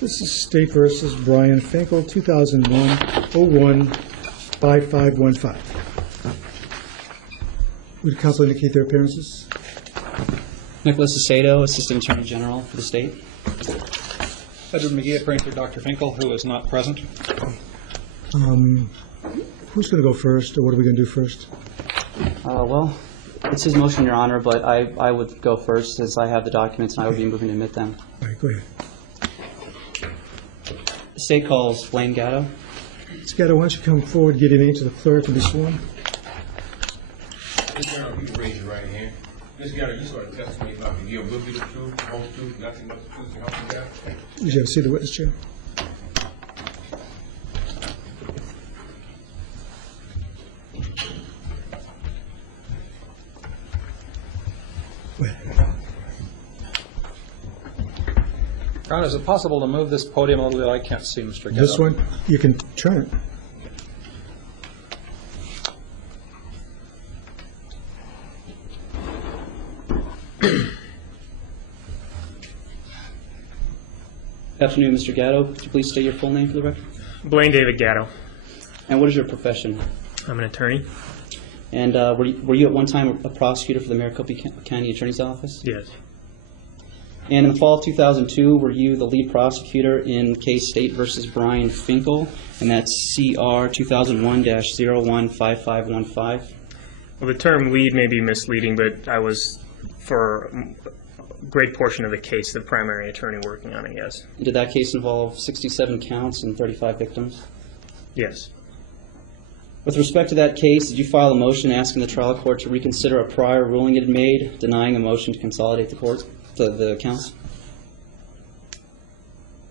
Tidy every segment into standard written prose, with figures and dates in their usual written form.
This is State versus Brian Finkel, 2001-01-5515. Would counsel indicate their appearances? Nicholas Acedo, Assistant Attorney General for the state. Edward McGee, appearing for Dr. Finkel, who is not present. Who's going to go first, or what are we going to do first? Well, it's his motion, Your Honor, but I would go first since I have the documents and I would be moving to admit them. All right, go ahead. The state calls Blaine Gatto. Ms. Gatto, why don't you come forward, give your name to the clerk, and be sworn. Mr. General, you can raise your right hand. Ms. Gatto, you sort of testimony about the deal will be the truth, the whole truth, nothing but the truth, and help you God? You should see the witness chair. Go ahead. Your Honor, is it possible to move this podium a little bit? I can't see Mr. Gatto. This one, you can turn it. Good afternoon, Mr. Gatto. Could you please state your full name for the record? Blaine David Gatto. And what is your profession? I'm an attorney. And were you at one time a prosecutor for the Maricopa County Attorney's Office? Yes. And in the fall of 2002, were you the lead prosecutor in case State versus Brian Finkel, and that's CR 2001-01-5515? Well, the term lead may be misleading, but I was, for a great portion of the case, the primary attorney working on it, yes. Did that case involve 67 counts and 35 victims? Yes. With respect to that case, did you file a motion asking the trial court to reconsider a prior ruling it had made, denying a motion to consolidate the counts?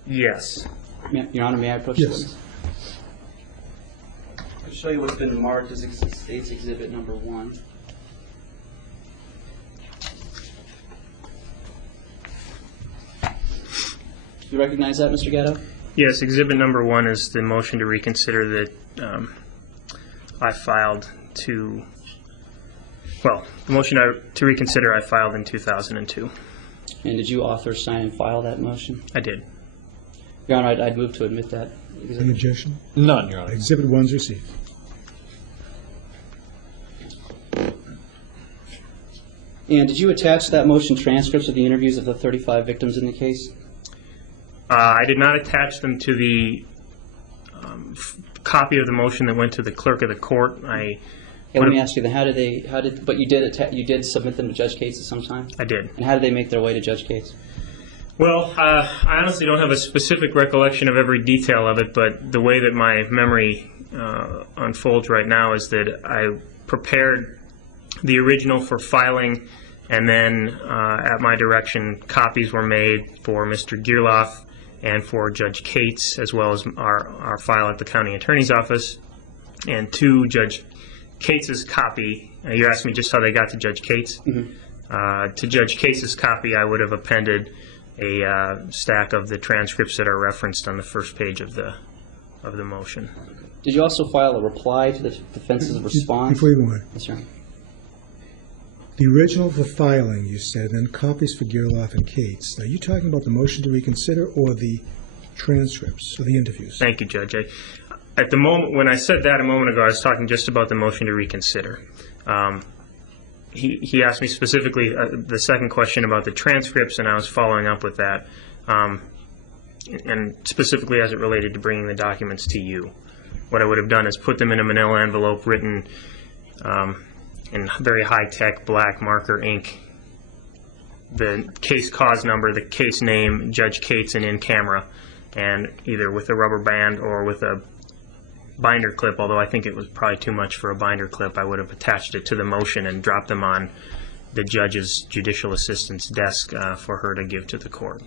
Yes. Your Honor, may I approach Yes. the witness? I'll show you what's been marked as State's Exhibit Number 1. Do you recognize that, Mr. Gatto? Yes, Exhibit number 1 is the motion to reconsider that I filed to, well, the motion to reconsider I filed in 2002. And did you author, sign, and file that motion? I did. Your Honor, I'd move to admit that. Any objection? None, Your Honor. Exhibit 1 is received. And did you attach that motion transcripts of the interviews of the 35 victims in the case? I did not attach them to the copy of the motion that went to the clerk of the court. Let me ask you then, but you did submit them to Judge Cates at some time? I did. And how did they make their way to Judge Cates? Well, I honestly don't have a specific recollection of every detail of it, but the way that my memory unfolds right now is that I prepared the original for filing, and then at my direction, copies were made for Mr. Gearloff and for Judge Cates, as well as our file at the county attorney's office. And to Judge Cates' copy, you asked me just how they got to Judge Cates. Mm-hmm. To Judge Cates' copy, I would have appended a stack of the transcripts that are referenced on the first page of the motion. Did you also file a reply to the defense's response? Before you go on. Yes, sir. The original for filing, you said, then copies for Gearloff and Cates. Now, are you talking about the motion to reconsider or the transcripts or the interviews? Thank you, Judge. At the moment, when I said that a moment ago, I was talking just about the motion to reconsider. He asked me specifically the second question about the transcripts, and I was following up with that, and specifically as it related to bringing the documents to you. What I would have done is put them in a manila envelope written in very high-tech black marker ink, the case cause number, the case name, Judge Cates, and in camera, and either with a rubber band or with a binder clip, although I think it was probably too much for a binder clip, I would have attached it to the motion and dropped them on the judge's judicial assistant's desk for her to give to the court,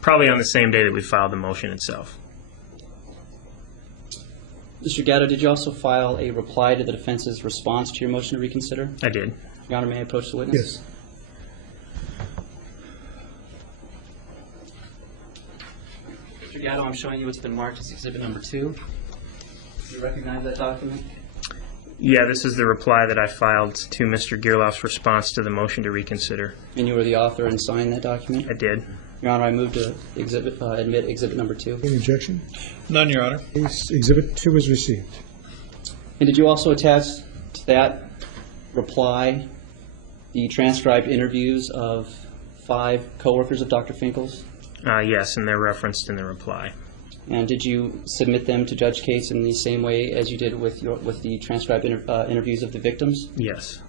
probably on the same day that we filed the motion itself. Mr. Gatto, did you also file a reply to the defense's response to your motion to reconsider? I did. Your Honor, may I approach the witness? Yes. Mr. Gatto, I'm showing you what's been marked as Exhibit Number 2. Do you recognize that document? Yeah, this is the reply that I filed to Mr. Gearloff's response to the motion to reconsider. And you were the author and signed that document? I did. Your Honor, I move to admit Exhibit Number 2. Any objection? None, Your Honor. Exhibit 2 is received. And did you also attach to that reply the transcribed interviews of 5 coworkers of Dr. Finkel's? Yes, and they're referenced in the reply. And did you submit them to Judge Cates in the same way as you did with the transcribed interviews of the victims? Yes.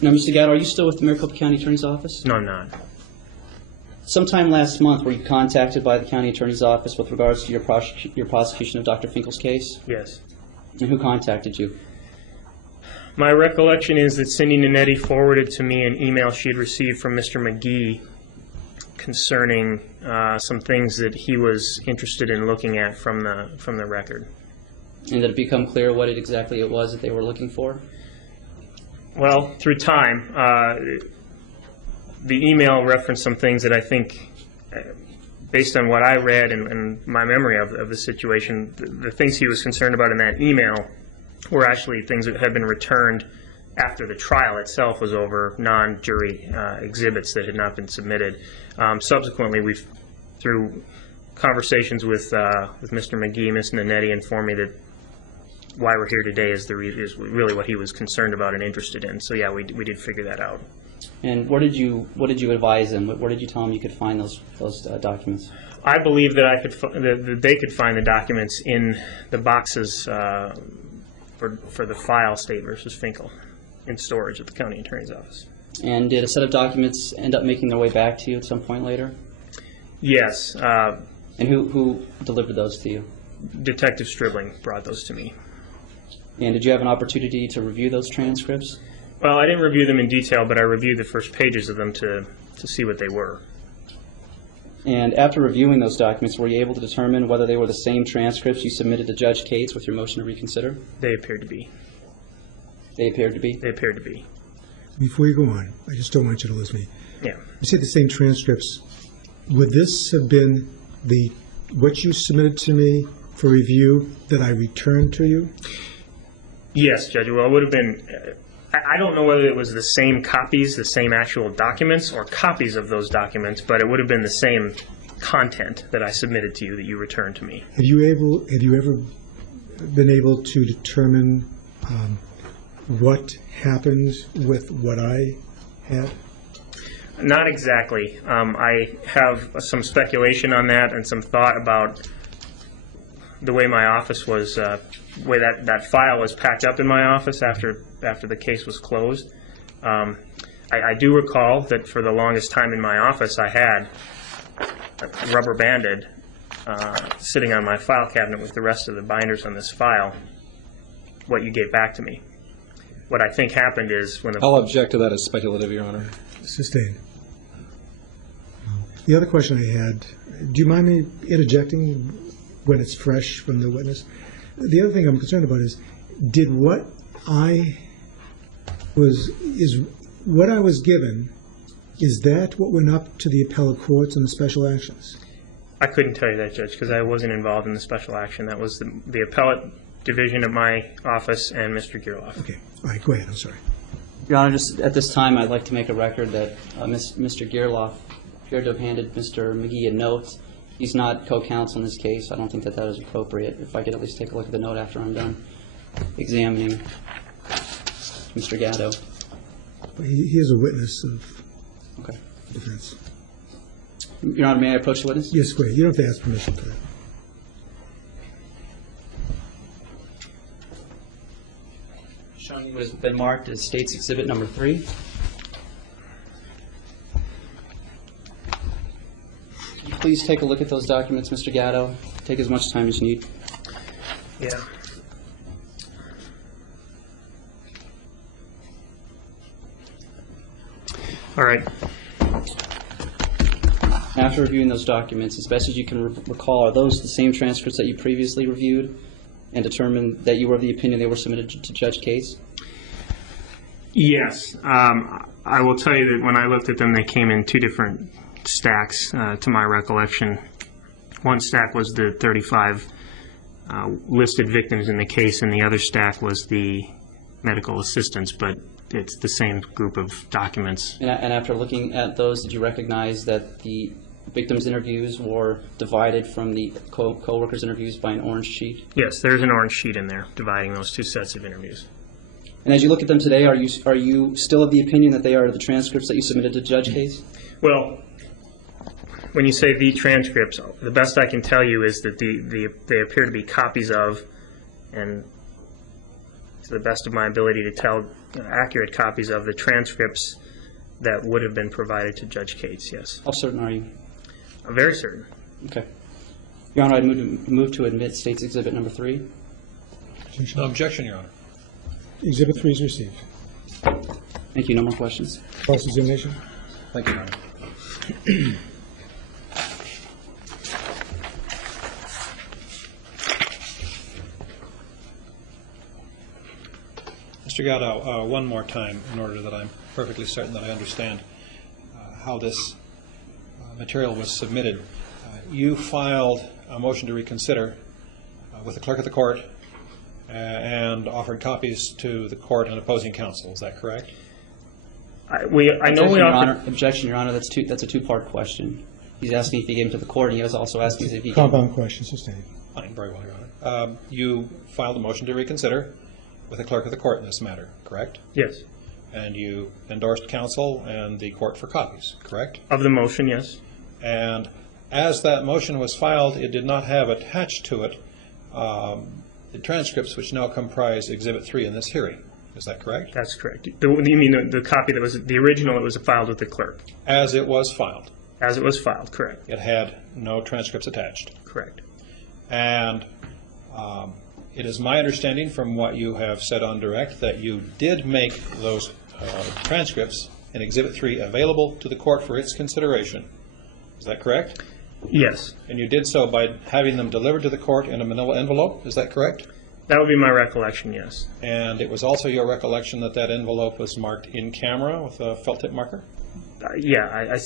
Now, Mr. Gatto, are you still with the Maricopa County Attorney's Office? No, I'm not. Sometime last month, were you contacted by the County Attorney's Office with regards to your prosecution of Dr. Finkel's case? Yes. And who contacted you? My recollection is that Cindy Nanetti forwarded to me an email she had received from Mr. McGee concerning some things that he was interested in looking at from the record. And did it become clear what exactly it was that they were looking for? Well, through time, the email referenced some things that I think, based on what I read and my memory of the situation, the things he was concerned about in that email were actually things that had been returned after the trial itself was over, non-jury exhibits that had not been submitted. Subsequently, through conversations with Mr. McGee, Ms. Nanetti informed me that why we're here today is really what he was concerned about and interested in. So yeah, we did figure that out. And what did you advise him? Where did you tell him you could find those documents? I believe that they could find the documents in the boxes for the file State versus Finkel in storage at the County Attorney's Office. And did a set of documents end up making their way back to you at some point later? Yes. And who delivered those to you? Detective Stribling brought those to me. And did you have an opportunity to review those transcripts? Well, I didn't review them in detail, but I reviewed the first pages of them to see what they were. And after reviewing those documents, were you able to determine whether they were the same transcripts you submitted to Judge Cates with your motion to reconsider? They appeared to be. They appeared to be? They appeared to be. Before you go on, I just don't want you to lose me. Yeah. You say the same transcripts. Would this have been what you submitted to me for review that I returned to you? Yes, Judge. Well, it would have been, I don't know whether it was the same copies, the same actual documents, or copies of those documents, but it would have been the same content that I submitted to you that you returned to me. Have you ever been able to determine what happened with what I had? Not exactly. I have some speculation on that and some thought about the way my office was, the way that file was packed up in my office after the case was closed. I do recall that for the longest time in my office I had rubber banded sitting on my file cabinet with the rest of the binders on this file what you gave back to me. What I think happened is when I'll object to that as speculative, Your Honor. Sustained. The other question I had, do you mind me interjecting when it's fresh from the witness? The other thing I'm concerned about is, what I was given, is that what went up to the appellate courts and the special actions? I couldn't tell you that, Judge, because I wasn't involved in the special action. That was the appellate division of my office and Mr. Gearloff. Okay. All right, go ahead. I'm sorry. Your Honor, just at this time, I'd like to make a record that Mr. Gearloff appeared to have handed Mr. McGee a note. He's not co-counsel in this case. I don't think that is appropriate. If I could at least take a look at the note after I'm done examining Mr. Gatto. He is a witness of Okay. defense. Your Honor, may I approach the witness? Yes, go ahead. You don't have to ask permission for that. Showing what has been marked as State's Exhibit Number 3. Could you please take a look at those documents, Mr. Gatto? Take as much time as you need. Yeah. All right. After reviewing those documents, as best as you can recall, are those the same transcripts that you previously reviewed and determined that you were of the opinion they were submitted to Judge Cates? Yes. I will tell you that when I looked at them, they came in two different stacks, to my recollection. One stack was the 35 listed victims in the case, and the other stack was the medical assistants, but it's the same group of documents. And after looking at those, did you recognize that the victims' interviews were divided from the co-workers' interviews by an orange sheet? Yes, there's an orange sheet in there dividing those two sets of interviews. And as you look at them today, are you still of the opinion that they are the transcripts that you submitted to Judge Case? Well, when you say the transcripts, the best I can tell you is that they appear to be copies of, and to the best of my ability to tell, accurate copies of the transcripts that would have been provided to Judge Cates, yes. How certain are you? I'm very certain. Okay. Your Honor, I'd move to admit State's Exhibit Number 3. Objection, Your Honor. Exhibit 3 is received. Thank you. No more questions. Cross-examination. Thank you, Your Honor. Mr. Gatto, one more time, in order that I'm perfectly certain that I understand how this material was submitted. You filed a motion to reconsider with the clerk of the court and offered copies to the court and opposing counsel. Is that correct? I know we offered... Objection, Your Honor. That's a two-part question. He's asking if he gave them to the court, and he was also asking if he gave Compound question, sustained. Fine, very well, Your Honor. You filed a motion to reconsider with the clerk of the court in this matter, correct? Yes. And you endorsed counsel and the court for copies, correct? Of the motion, yes. And as that motion was filed, it did not have attached to it the transcripts which now comprise Exhibit 3 in this hearing. Is that correct? That's correct. You mean the copy that was the original that was filed with the clerk? As it was filed. As it was filed, correct. It had no transcripts attached. Correct. And it is my understanding from what you have said on direct that you did make those transcripts in Exhibit 3 available to the court for its consideration. Is that correct? Yes. And you did so by having them delivered to the court in a manila envelope. Is that correct? That would be my recollection, yes. And it was also your recollection that that envelope was marked in camera with a felt tip marker? Yeah.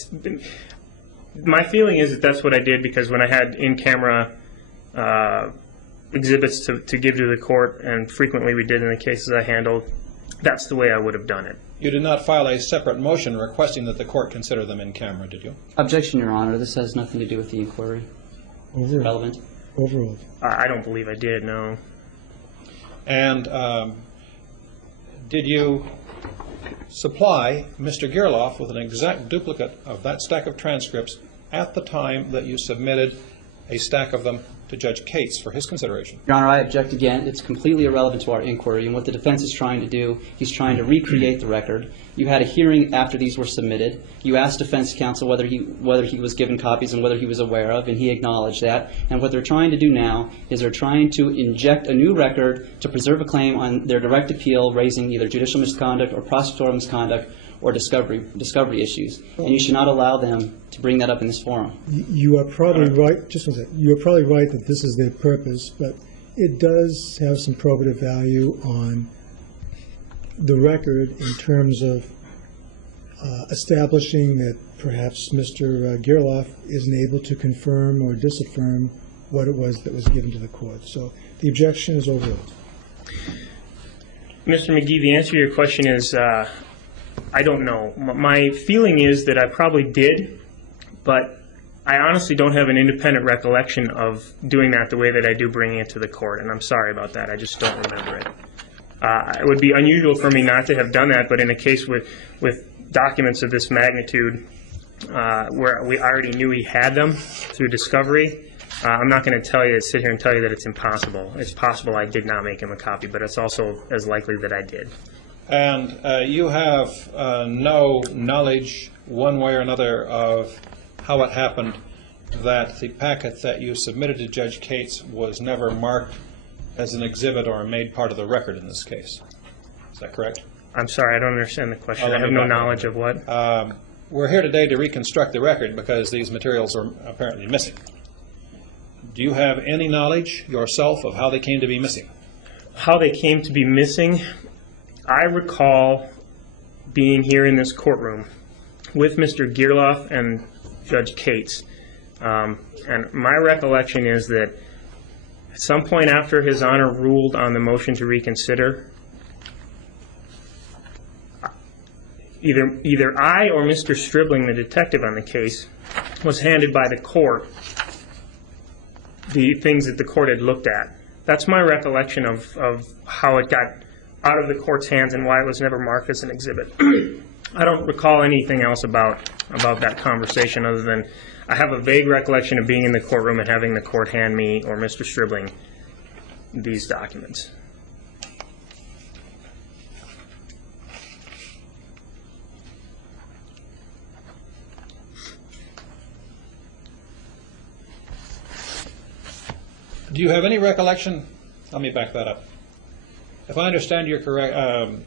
My feeling is that that's what I did, because when I had in-camera exhibits to give to the court, and frequently we did in the cases I handled, that's the way I would have done it. You did not file a separate motion requesting that the court consider them in camera, did you? Objection, Your Honor. This has nothing to do with the inquiry. Overruled. Relevant. Overruled. I don't believe I did, no. And did you supply Mr. Gerloff with an exact duplicate of that stack of transcripts at the time that you submitted a stack of them to Judge Cates for his consideration? Your Honor, I object again. It's completely irrelevant to our inquiry, and what the defense is trying to do, he's trying to recreate the record. You had a hearing after these were submitted. You asked defense counsel whether he was given copies and whether he was aware of, and he acknowledged that. And what they're trying to do now is they're trying to inject a new record to preserve a claim on their direct appeal, raising either judicial misconduct or prosecutorial misconduct or discovery issues. And you should not allow them to bring that up in this forum. You are probably right, just one second, you are probably right that this is their purpose, but it does have some probative value on the record in terms of establishing that perhaps Mr. Gerloff isn't able to confirm or disaffirm what it was that was given to the court. So the objection is overruled. Mr. McGee, the answer to your question is I don't know. My feeling is that I probably did, but I honestly don't have an independent recollection of doing that the way that I do bringing it to the court, and I'm sorry about that. I just don't remember it. It would be unusual for me not to have done that, but in a case with documents of this magnitude where we already knew he had them through discovery, I'm not going to sit here and tell you that it's impossible. It's possible I did not make him a copy, but it's also as likely that I did. And you have no knowledge one way or another of how it happened that the packet that you submitted to Judge Cates was never marked as an exhibit or made part of the record in this case. Is that correct? I'm sorry, I don't understand the question. I have no knowledge of what? We're here today to reconstruct the record because these materials are apparently missing. Do you have any knowledge yourself of how they came to be missing? How they came to be missing? I recall being here in this courtroom with Mr. Gerloff and Judge Cates And my recollection is that at some point after His Honor ruled on the motion to reconsider, either I or Mr. Stribling, the detective on the case, was handed by the court the things that the court had looked at. That's my recollection of how it got out of the court's hands and why it was never marked as an exhibit. I don't recall anything else about that conversation other than I have a vague recollection of being in the courtroom and having the court hand me or Mr. Stribling these documents. Do you have any recollection? Let me back that up. If I understand your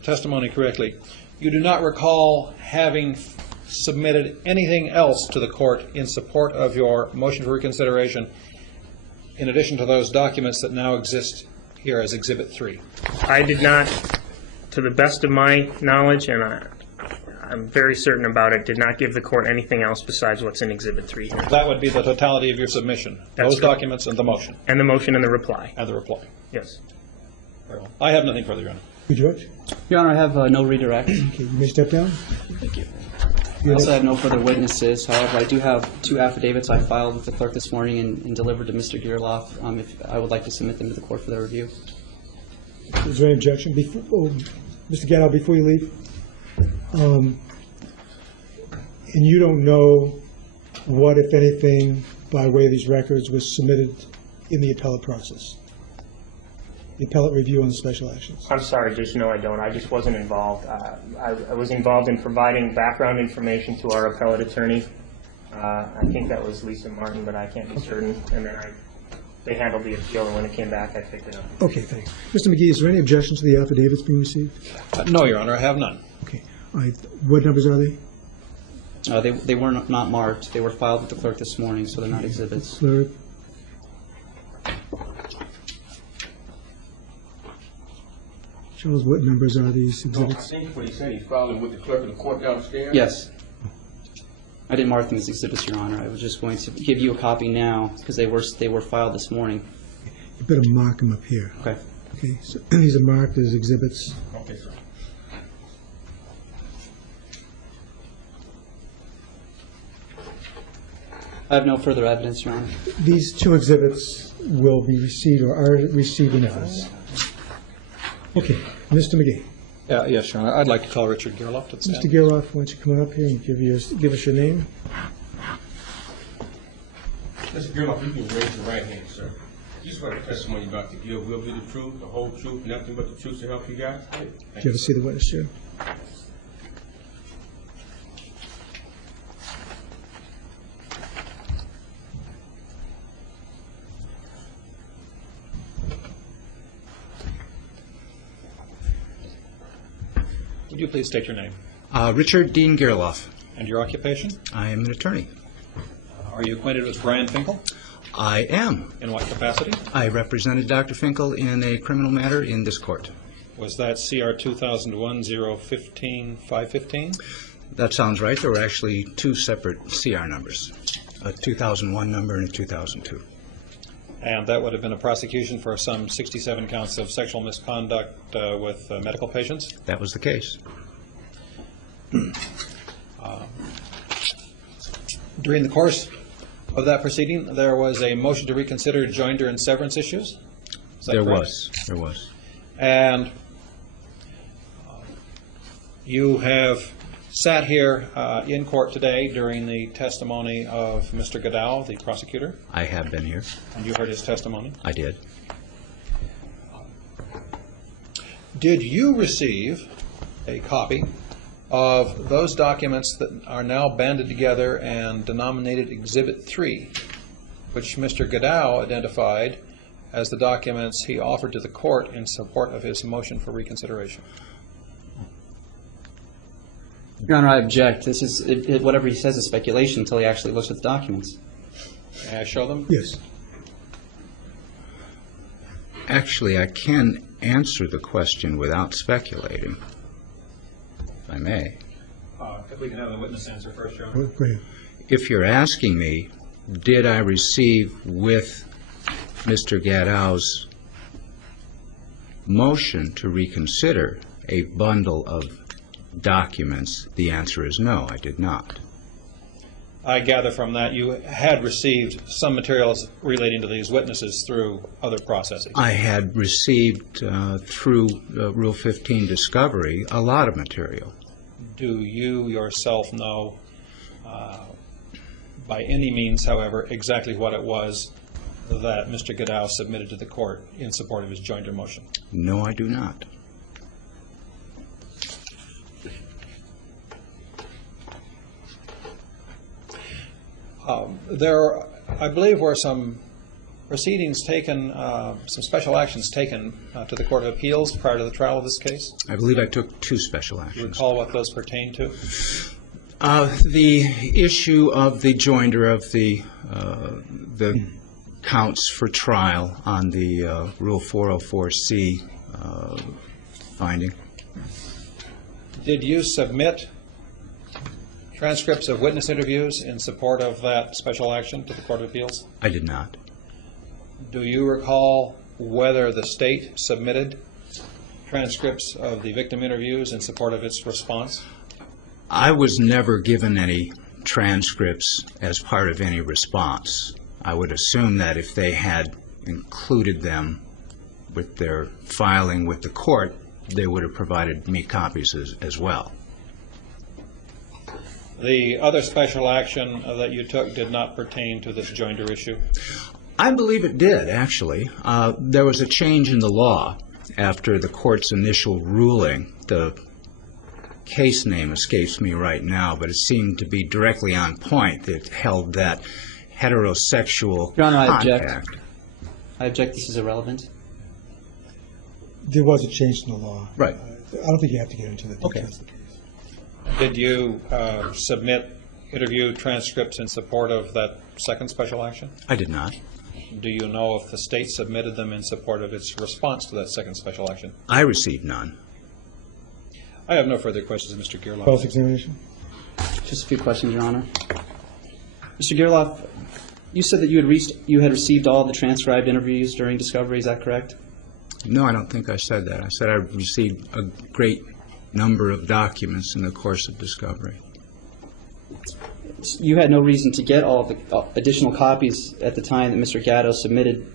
testimony correctly, you do not recall having submitted anything else to the court in support of your motion for reconsideration in addition to those documents that now exist here as Exhibit 3? I did not, to the best of my knowledge, and I'm very certain about it, did not give the court anything else besides what's in Exhibit 3 here. That would be the totality of your submission, those documents and the motion. And the motion and the reply. And the reply. Yes. Very well. I have nothing further, Your Honor. George? Your Honor, I have no redirect. Okay, you may step down. Thank you. I also have no further witnesses. However, I do have 2 affidavits I filed with the clerk this morning and delivered to Mr. Gierloff. If I would like to submit them to the court for their review. Is there any objection? Mr. Gatto, before you leave, and you don't know what, if anything, by way of these records was submitted in the appellate process? The appellate review on the special actions? I'm sorry, Judge, no I don't. I just wasn't involved. I was involved in providing background information to our appellate attorney. I think that was Lisa Martin, but I can't be certain. And then they handled the appeal, and when it came back, I picked it up. Okay, thanks. Mr. McGee, is there any objection to the affidavits being received? No, Your Honor, I have none. Okay. All right. What numbers are they? They were not marked. They were filed with the clerk this morning, so they're not exhibits. Clerk. Charles, what numbers are these No, I exhibits? think what he said, he's filing with the clerk of the court downstairs. Yes. I didn't mark them as exhibits, Your Honor. I was just going to give you a copy now because they were filed this morning. You better mark them up here. Okay. Okay, so these are marked as exhibits. Okay, sir. I have no further evidence, Your Honor. These 2 exhibits will be received or are received in evidence. Okay, Mr. McGee. Yes, Your Honor. I'd like to call Richard Gierloff to the stand. Mr. Gierloff, why don't you come on up here and give us your name? Mr. Gierloff, you can raise your right hand, sir. You swear the testimony you're about to give will be the truth, the whole truth, nothing but the truth to help you guys? Did you ever see the witness, Chair? Would you please state your name Richard Dean Gierloff. and your occupation? I am an attorney. Are you acquainted with Brian Finkel? I am. In what capacity? I represented Dr. Finkel in a criminal matter in this court. Was that CR 2001-015-515? That sounds right. There were actually 2 separate CR numbers, a 2001 number and a 2002. And that would have been a prosecution for some 67 counts of sexual misconduct with medical patients? That was the case. During the course of that proceeding, there was a motion to reconsider joinder and severance issues? Is that There correct? was. There was. And you have sat here in court today during the testimony of Mr. Godow, the prosecutor, I have been here. and you heard his testimony. I did. Did you receive a copy of those documents that are now banded together and denominated Exhibit 3, which Mr. Godow identified as the documents he offered to the court in support of his motion for reconsideration? Your Honor, I object. This is whatever he says is speculation until he actually looks at the documents. May I show them? Yes. Actually, I can answer the question without speculating, if I may. If we can have the witness answer first, Your Go ahead. If you're asking me did I receive with Mr. Gadow's motion to reconsider a bundle of documents, the answer is no, I did not. I gather from that you had received some materials relating to these witnesses through other processes. I had received, through Rule 15 discovery, a lot of material. Do you yourself know, by any means, however, exactly what it was that Mr. Gadow submitted to the court in support of his joinder motion? No, I do not. There, I believe, were some proceedings taken, some special actions taken to the Court of Appeals prior to the trial of this case. I believe I took 2 special Do you actions. recall what those pertain to? The issue of the joinder of the counts for trial on the Rule 404C finding. Did you submit transcripts of witness interviews in support of that special action to the Court of Appeals? I did not. Do you recall whether the state submitted transcripts of the victim interviews in support of its response? I was never given any transcripts as part of any response. I would assume that if they had included them with their filing with the court, they would have provided me copies as well. The other special action that you took did not pertain to this joinder issue? I believe it did, actually. There was a change in the law after the court's initial ruling. The case name escapes me right now, but it seemed to be directly on point. It held that heterosexual Your Honor, I contact. object. I object. This is irrelevant. There was a change in the law. Right. I don't think you have to get into the details of the case. Did you submit interview transcripts in support of that second special action? I did not. Do you know if the state submitted them in support of its response to that second special action? I received none. I have no further questions of Mr. Gearloff. Cross-examination? Just a few questions, Your Honor. Mr. Gearloff, you said that you had received all the transcribed interviews during discovery. Is that correct? No, I don't think I said that. I said I received a great number of documents in the course of discovery. You had no reason to get all the additional copies at the time that Mr. Gatto submitted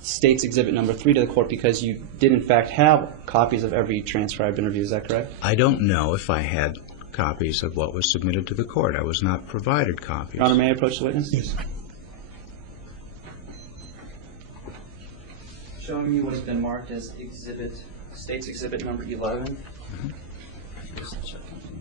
State's Exhibit Number 3 to the court because you did, in fact, have copies of every transcribed interview. Is that correct? I don't know if I had copies of what was submitted to the court. I was not provided copies. Your Honor, may I approach the witness? Yes. Showing me what has been marked as State's Exhibit Number 11. Just check on here.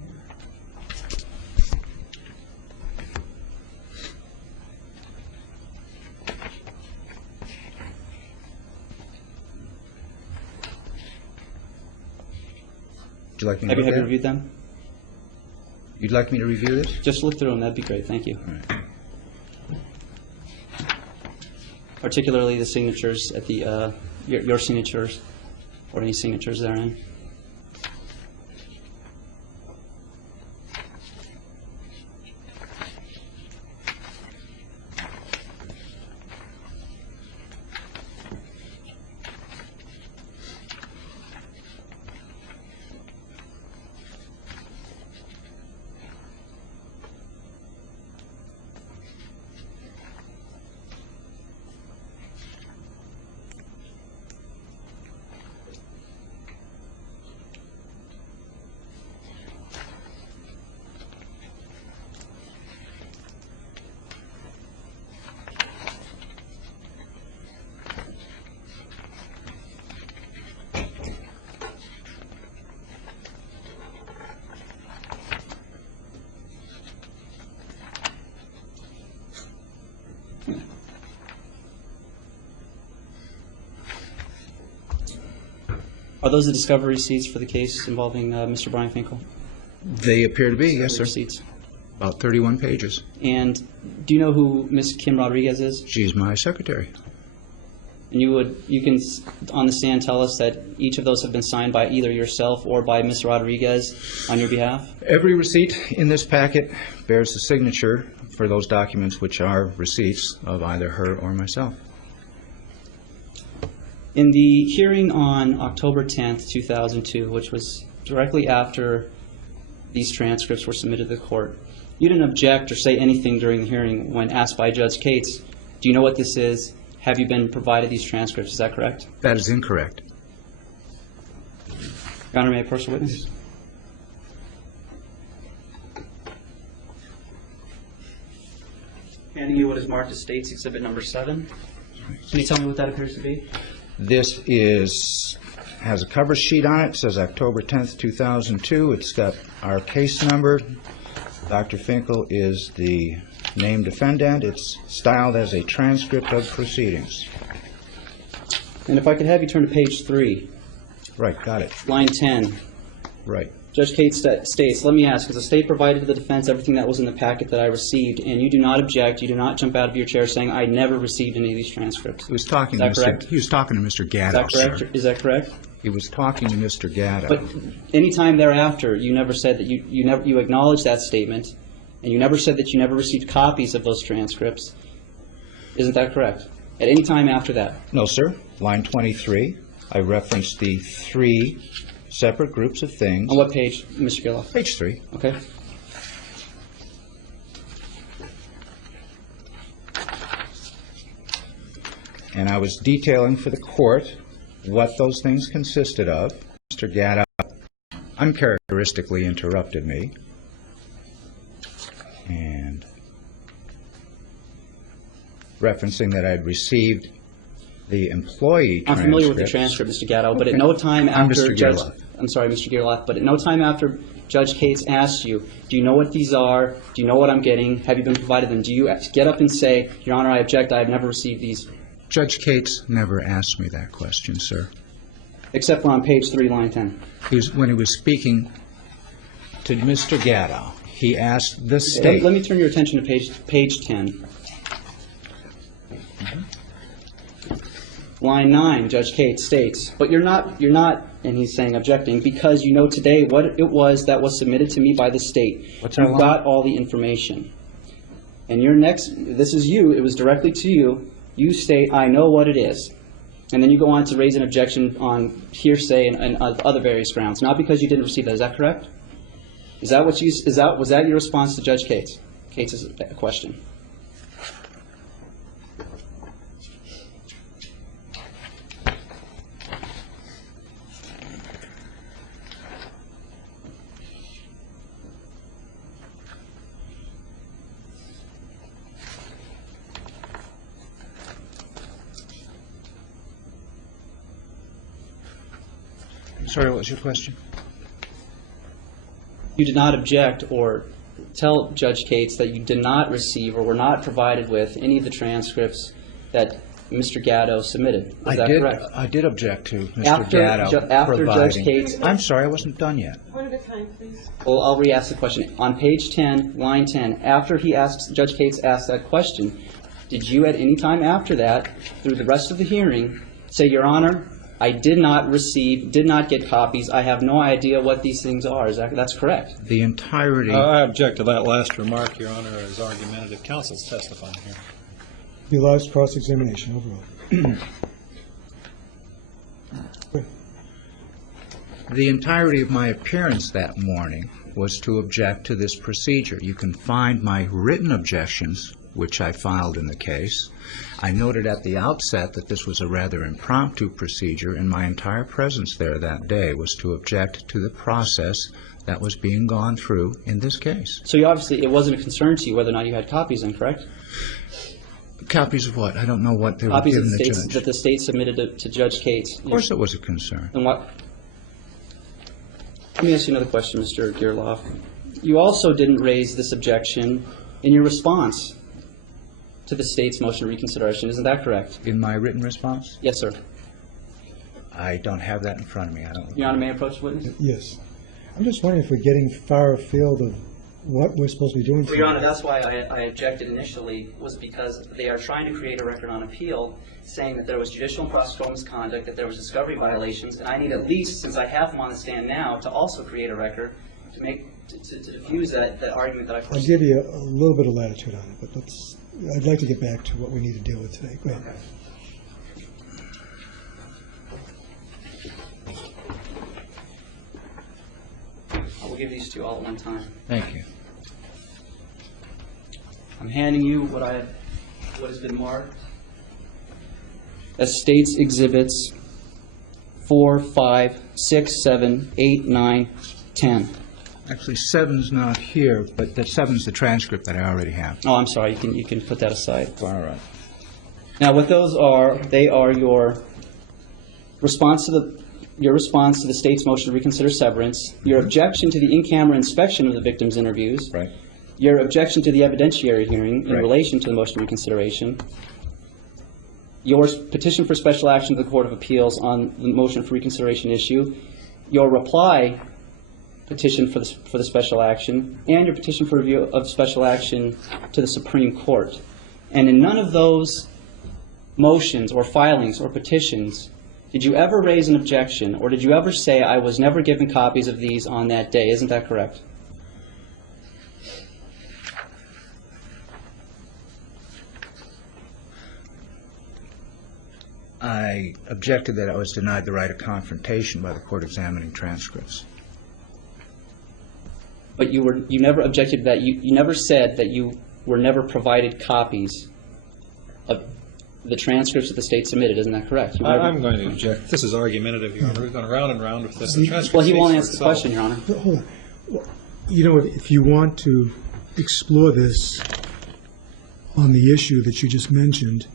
Would you like me to Have you look at it? reviewed them? You'd like me to review this? Just look through them. That'd be great. Thank you. All right. Particularly the signatures at the your signatures or any signatures therein. Are those the discovery receipts for the case involving Mr. Brian Finkel? They appear to be, yes, sir. Receipts. About 31 pages. And do you know who Ms. Kim Rodriguez is? She's my secretary. And you can, on the stand, tell us that each of those have been signed by either yourself or by Ms. Rodriguez on your behalf? Every receipt in this packet bears the signature for those documents which are receipts of either her or myself. In the hearing on October 10th, 2002, which was directly after these transcripts were submitted to the court, you didn't object or say anything during the hearing when asked by Judge Cates, do you know what this is? Have you been provided these transcripts? Is that correct? That is incorrect. Your Honor, may I approach the witness? Handing you what is marked as State's Exhibit Number 7. Can you tell me what that appears to be? This has a cover sheet on it, says October 10th, 2002. It's got our case number. Dr. Finkel is the named defendant. It's styled as a transcript of proceedings. And if I could have you turn to page 3. Right, got it. Line 10. Right. Judge Cates states, let me ask, has the State provided to the defense everything that was in the packet that I received, and you do not object, you do not jump out of your chair saying, I never received any of these transcripts? He was talking Is that to correct? He was talking to Mr. Gatto, Is that correct? sir. Is that correct? He was talking to Mr. Gatto. But any time thereafter, you never said that you acknowledged that statement, and you never said that you never received copies of those transcripts. Isn't that correct? At any time after that? No, sir. Line 23, I referenced the 3 separate groups of things. On what page, Mr. Gilloff? Page 3. Okay. And I was detailing for the court what those things consisted of. Mr. Gatto uncharacteristically interrupted me. And referencing that I'd received the employee I'm familiar with the transcripts. transcript, Mr. Gatto, but at no time I'm after Mr. Judge... Gerlach. I'm sorry, Mr. Gerlach, but at no time after Judge Cates asked you, do you know what these are? Do you know what I'm getting? Have you been provided them? Do you get up and say, Your Honor, I object, I have never received these? Judge Cates never asked me that question, sir. Except for on page 3, line 10. When he was speaking to Mr. Gatto, he asked the State... Let me turn your attention to page 10. Line 9, Judge Cates states, but you're not, and he's saying objecting, because you know today what it was that was submitted to me by the State. What's that You've line? got all the information. And your next, this is you, it was directly to you, you state, I know what it is. And then you go on to raise an objection on hearsay and other various grounds, not because you didn't receive that. Is that correct? Was that your response to Judge Cates? Cates' question. Sorry, what was your question? You did not object or tell Judge Cates that you did not receive or were not provided with any of the transcripts that Mr. Gatto submitted. Is that correct? I did object to Mr. After Gatto providing... Judge Cates... I'm sorry, I wasn't done yet. One at a time, please. Well, I'll re-ask the question. On page 10, line 10, after Judge Cates asked that question, did you at any time after that, through the rest of the hearing, say, Your Honor, I did not get copies, I have no idea what these things are? That's correct? The entirety... I object to that last remark, Your Honor, as argumentative. Counsel's testifying here. He allows cross-examination overall. The entirety of my appearance that morning was to object to this procedure. You can find my written objections, which I filed in the case. I noted at the outset that this was a rather impromptu procedure, and my entire presence there that day was to object to the process that was being gone through in this case. So obviously it wasn't a concern to you whether or not you had copies then, correct? Copies of what? I don't know what they were Copies given the judge. that the State submitted to Judge Cates. Of course it was a concern. And what? Let me ask you another question, Mr. Gerloff. You also didn't raise this objection in your response to the State's motion of reconsideration. Isn't that correct? In my written response? Yes, sir. I don't have that in front of me. I don't. Your Honor, may I approach the witness? Yes. I'm just wondering if we're getting far afield of what we're supposed to be doing. Well, Your Honor, that's why I objected initially, was because they are trying to create a record on appeal saying that there was judicial and prosecutorial misconduct, that there was discovery violations, and I need at least, since I have them on the stand now, to also create a record to diffuse that argument that I I'll first. give you a little bit of latitude on it, but I'd like to get back to what we need to deal with today. Go ahead. Okay. I will give these to you all at one time. Thank you. I'm handing you what has been marked as State's Exhibits 4, 5, 6, 7, 8, 9, 10. Actually, 7's not here, but the 7's the transcript that I already have. Oh, I'm sorry. You can put that aside. All right. Now, what those are, they are your response to the state's motion to reconsider severance, your objection to the in-camera inspection of the victim's interviews, Right. your objection to the evidentiary hearing in Right. relation to the motion of reconsideration, your petition for special action to the Court of Appeals on the motion for reconsideration issue, your reply petition for the special action, and your petition for review of special action to the Supreme Court. And in none of those motions or filings or petitions did you ever raise an objection, or did you ever say, I was never given copies of these on that day? Isn't that correct? I objected that I was denied the right of confrontation by the court examining transcripts. But you never objected to that. You never said that you were never provided copies of the transcripts that the state submitted. Isn't that correct? You never- I'm going to object. This is argumentative, Your Honor. We've gone round and round with this. The transcript Well, he speaks won't for answer the itself. question, Your Honor. But hold on. Well, you know, if you want to explore this on the issue that you just mentioned,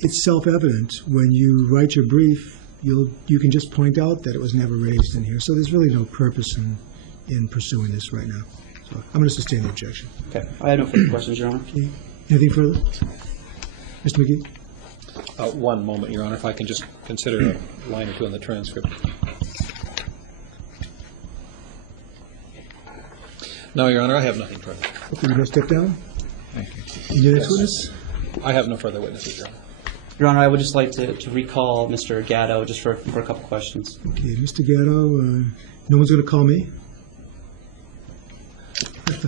it's self-evident. When you write your brief, you can just point out that it was never raised in here. So there's really no purpose in pursuing this right now. So I'm going to sustain the objection. Okay. I have no further questions, Your Honor. Okay. Anything further? Mr. McGee? One moment, Your Honor, if I can just consider a line or two in the transcript. No, Your Honor, I have nothing further. Okay, you going to step down? Thank you. And your next witness? I have no further witnesses, Your Honor. Your Honor, I would just like to recall Mr. Gatto just for a couple questions. Okay, Mr. Gatto, no one's going to call me?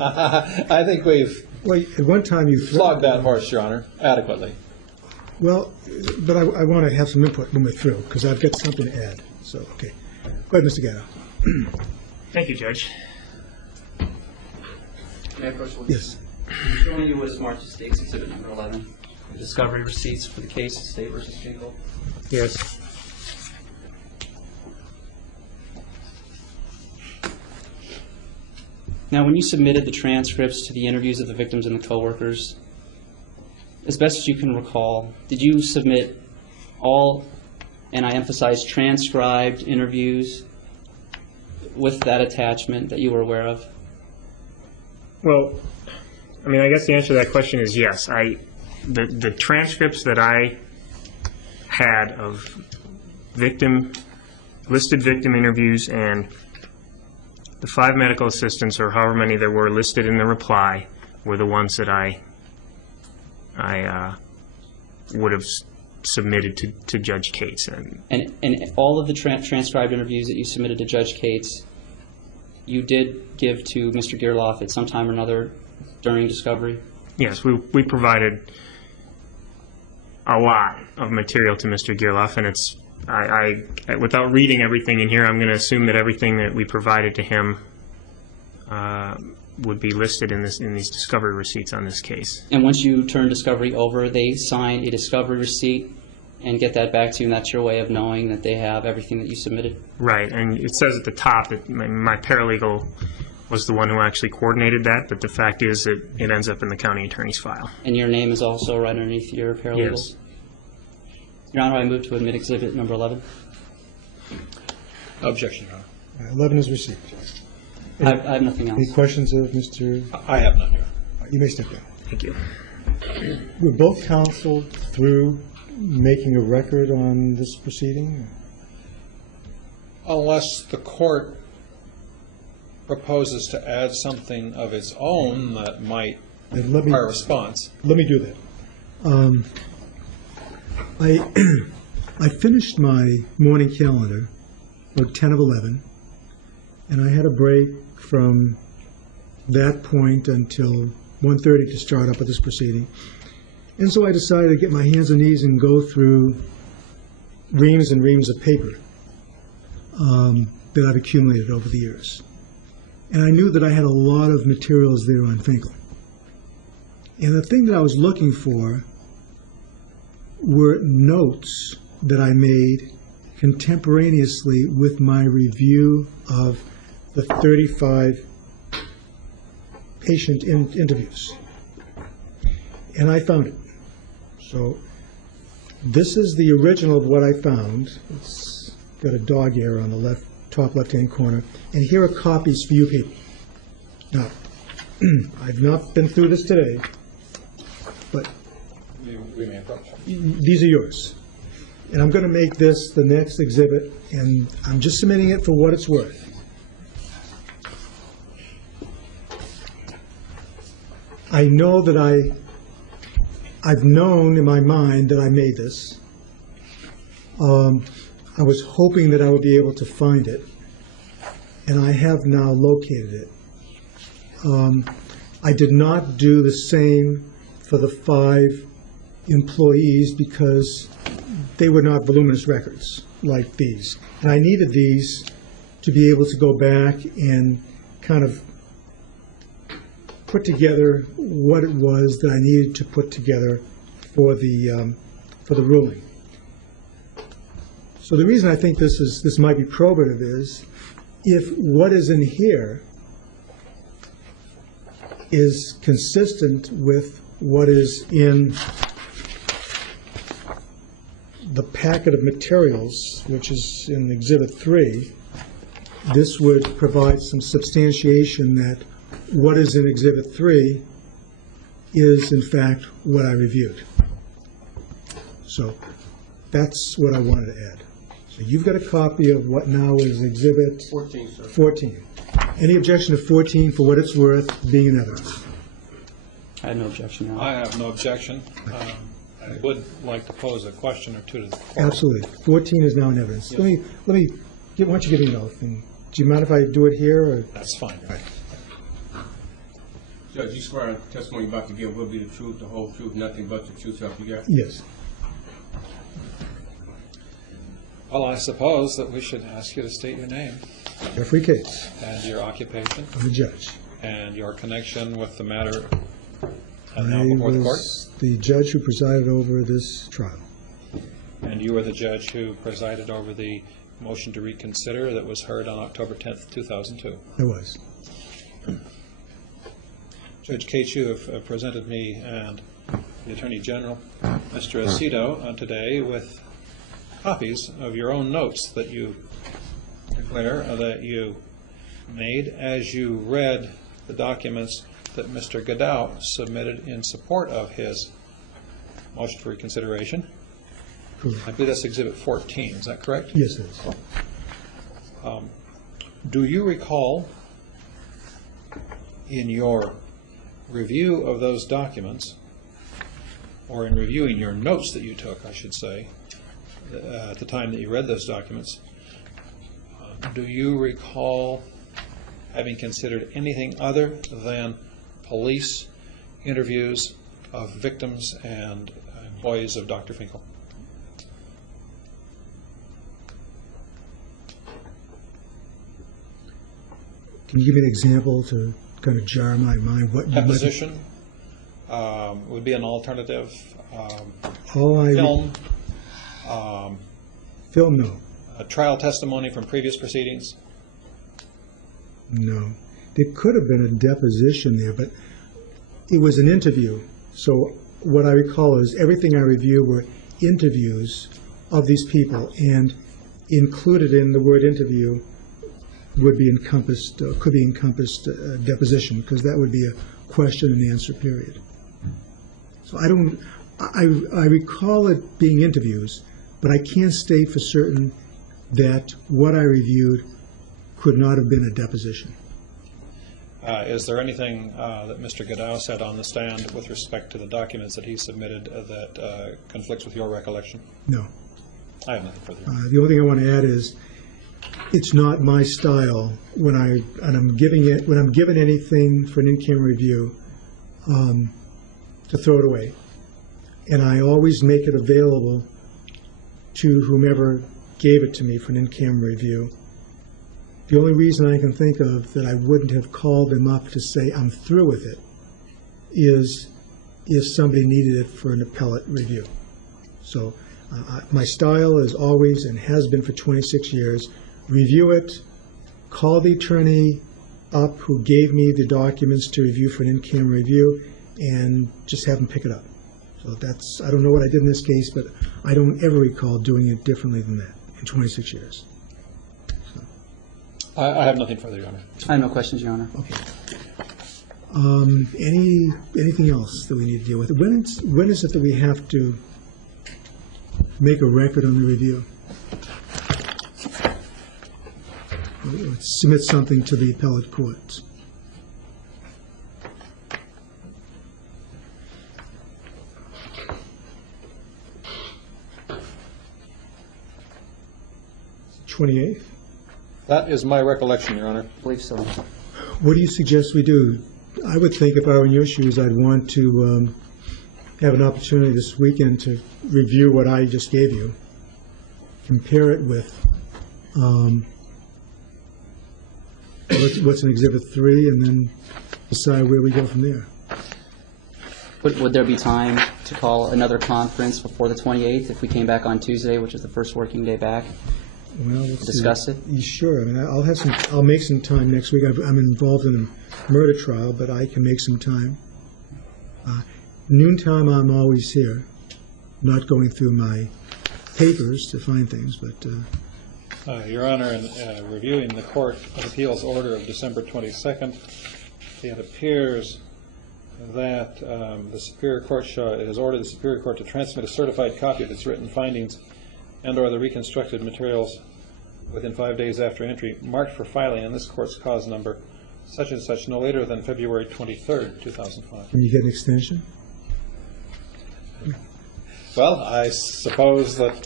I think we've Well, at one time you flogged that horse, Your Honor, adequately. Well, but I want to have some input when we're through, because I've got something to add. So, okay. Go ahead, Mr. Gatto. Thank you, Judge. May I approach the Yes. showing you what is marked as State's Exhibit number 11, the discovery receipts for the case of State versus Finkel. Yes. Now, when you submitted the transcripts to the interviews of the victims and the coworkers, as best as you can recall, did you submit all, and I emphasize transcribed interviews with that attachment that you were aware of? Well, I mean, I guess the answer to that question is yes. The transcripts that I had of listed victim interviews and the 5 medical assistants, or however many there were listed in the reply, were the ones that I would have submitted to Judge Cates. And all of the transcribed interviews that you submitted to Judge Cates, you did give to Mr. Gearloff at some time or another during discovery? Yes, we provided a lot of material to Mr. Gearloff, and it's without reading everything in here, I'm going to assume that everything that we provided to him would be listed in these discovery receipts on this case. And once you turn discovery over, they sign a discovery receipt and get that back to you, and that's your way of knowing that they have everything that you submitted? Right, and it says at the top that my paralegal was the one who actually coordinated that, but the fact is that it ends up in the county attorney's file. And your name is also right underneath your paralegal? Yes. Your Honor, I move to admit Exhibit number 11. Objection, Your Honor. 11 is received. I have nothing else. Any questions of Mr.? I have none, Your Honor. You may step down. Thank you. Were both counsel through making a record on this proceeding? Unless the court proposes to add something of its own that might Then let me require a response. let me do that. I finished my morning calendar about 10 of 11, and I had a break from that point until 1:30 to start up with this proceeding. And so I decided to get my hands and knees and go through reams and reams of paper that I've accumulated over the years. And I knew that I had a lot of materials there on Finkel. And the thing that I was looking for were notes that I made contemporaneously with my review of the 35 patient interviews. And I found it. So this is the original of what I found. It's got a dog ear on the top left-hand corner. And here are copies for you people. Now, I've not been through this today, but these are yours. And I'm going to make this the next exhibit, and I'm just submitting it for what it's worth. I know that I've known in my mind that I made this. I was hoping that I would be able to find it, and I have now located it. I did not do the same for the 5 employees because they were not voluminous records like these. And I needed these to be able to go back and kind of put together what it was that I needed to put together for the ruling. So the reason I think this might be probative is if what is in here is consistent with what is in the packet of materials, which is in Exhibit 3, this would provide some substantiation that what is in Exhibit 3 is, in fact, what I reviewed. So that's what I wanted to add. So you've got a copy of what now is Exhibit 14, sir. 14. Any objection to 14 for what it's worth being in evidence? I have no objection, Your Honor. I have no objection. I would like to pose a question or two to the court. Absolutely. 14 is now in evidence. Yes. Let me why don't you give me an oath? And do you mind if I do it here? Or? That's fine. Judge, you swear on testimony you're about to give will be the truth, the whole truth, nothing but the truth, help you God? Yes. Well, I suppose that we should ask you to state your name Jeffrey Cates. and your occupation I'm the judge. and your connection with the matter I now before the court. was the judge who presided over this trial. And you were the judge who presided over the motion to reconsider that was heard on October 10th, 2002. I was. Judge Cates, you have presented me and the Attorney General, Mr. Aceto, today with copies of your own notes that you declare that you made as you read the documents that Mr. Godot submitted in support of his motion for reconsideration. Correct. I believe that's Exhibit 14, is that correct? Yes, it is. Do you recall in your review of those documents, or in reviewing your notes that you took, I should say, at the time that you read those documents, do you recall having considered anything other than police interviews of victims and employees of Dr. Finkel? Can you give me an example to kind of jar my mind? What you might be- Deposition would be an alternative. All Film, Film, no. trial testimony from previous proceedings. No. There could have been a deposition there, but it was an interview. So what I recall is everything I reviewed were interviews of these people, and included in the word interview would be encompassed, could be encompassed deposition, because that would be a question and answer period. So I recall it being interviews, but I can't state for certain that what I reviewed could not have been a deposition. Is there anything that Mr. Godot said on the stand with respect to the documents that he submitted that conflicts with your recollection? No. I have nothing further. The only thing I want to add is it's not my style when I'm given anything for an in-camera review to throw it away. And I always make it available to whomever gave it to me for an in-camera review. The only reason I can think of that I wouldn't have called them up to say I'm through with it is if somebody needed it for an appellate review. So my style is always, and has been for 26 years, review it, call the attorney up who gave me the documents to review for an in-camera review, and just have them pick it up. So that's, I don't know what I did in this case, but I don't ever recall doing it differently than that in 26 years. I have nothing further, Your Honor. I have no questions, Your Honor. Okay. Anything else that we need to deal with? When is it that we have to make a record on the review? Or submit something to the appellate courts? '28th? That is my recollection, Your Honor. I believe so. What do you suggest we do? I would think if I were in your shoes, I'd want to have an opportunity this weekend to review what I just gave you, compare it with what's in Exhibit 3, and then decide where we go from there. Would there be time to call another conference before the 28th if we came back on Tuesday, which is the first working day back? Well, let's Discuss see. it? Sure. I mean, I'll make some time next week. I'm involved in a murder trial, but I can make some time. Noontime, I'm always here, not going through my papers to find things, but Your Honor, in reviewing the Court of Appeals order of December 22nd, it appears that the Superior Court has ordered the Superior Court to transmit a certified copy of its written findings and/or the reconstructed materials within 5 days after entry, marked for filing in this court's cause number, such and such, no later than February 23rd, 2005. can you get an extension? Well, I suppose that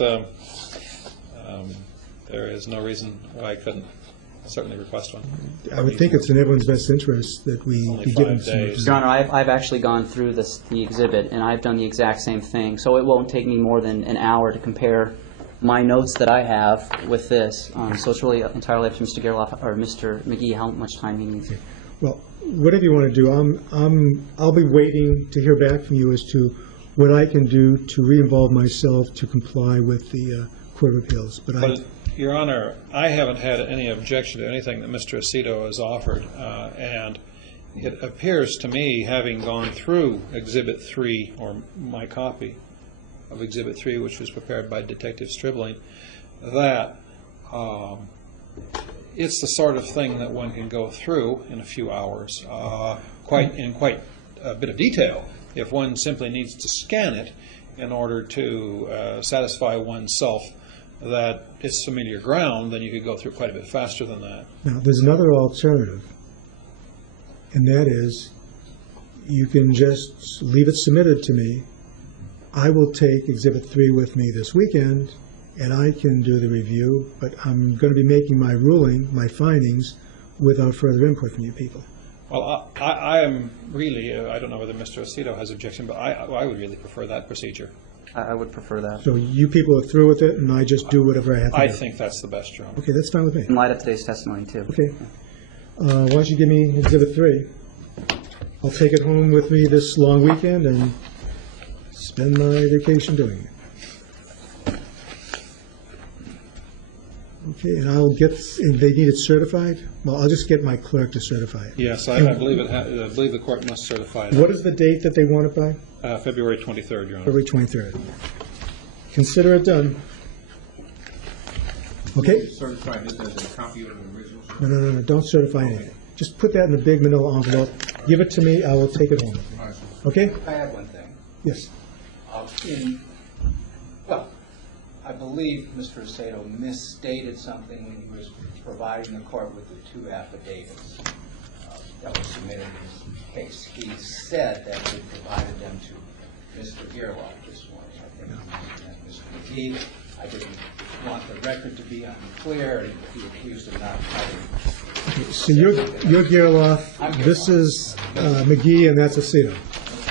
there is no reason why I couldn't certainly request one. I would think it's in everyone's best interest that we Only be given 5 some days. Your Honor, I've actually gone through the exhibit, and I've done the exact same thing, so it won't take me more than an hour to compare my notes that I have with this. So it's really entirely up to Mr. Gerloff or Mr. McGee how much time he needs. Well, whatever you want to do, I'll be waiting to hear back from you as to what I can do to re-involve myself to comply with the Court of Appeals. But, Your Honor, I haven't had any objection to anything that Mr. Aceto has offered, and it appears to me, having gone through Exhibit 3, or my copy of Exhibit 3, which was prepared by Detective Stribling, that it's the sort of thing that one can go through in a few hours, quite a bit of detail, if one simply needs to scan it in order to satisfy oneself that it's familiar ground. Then you could go through quite a bit faster than that. Now, there's another alternative, and that is you can just leave it submitted to me. I will take Exhibit 3 with me this weekend, and I can do the review, but I'm going to be making my ruling, my findings, without further input from you people. Well, I am really, I don't know whether Mr. Aceto has objection, but I would really prefer that procedure. I would prefer that. So you people are through with it, and I just do whatever I have to do? I think that's the best, Your Honor. Okay, that's fine with me. In light of today's testimony, too. Okay. Why don't you give me Exhibit 3? I'll take it home with me this long weekend and spend my vacation doing it. Okay, and I'll get, if they need it certified, well, I'll just get my clerk to certify it. Yes, I believe I believe the court must certify it. What is the date that they want it by? February 23rd, Your Honor. February 23rd. Consider it done. Okay? Certify this as a copy of the original. No, don't certify anything. Just put that in a big manila envelope, give it to me, I will take it home. Okay? I have one thing. Yes. I believe Mr. Aceto misstated something when he was providing the court with the 2 affidavits that were submitted in his case. He said that he provided them to Mr. Gerlach this morning. I think and Mr. McGee. I didn't want the record to be unclear, and he accused of not having. So you're Gerloff, this is McGee, and that's Aceto.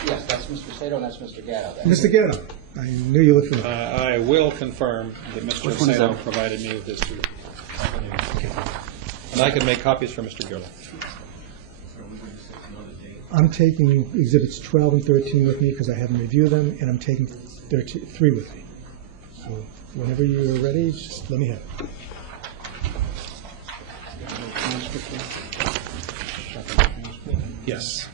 Yes, that's Mr. Sato, and that's Mr. Gatto. Mr. Gatto, I knew you looked familiar. I will confirm that Mr. Which one is Sato that? provided me with this. And I can make copies for Mr. Gerlach. I'm taking Exhibits 12 and 13 with me because I haven't reviewed them, and I'm taking 3 with me. So whenever you're ready, just let me have it. Yes.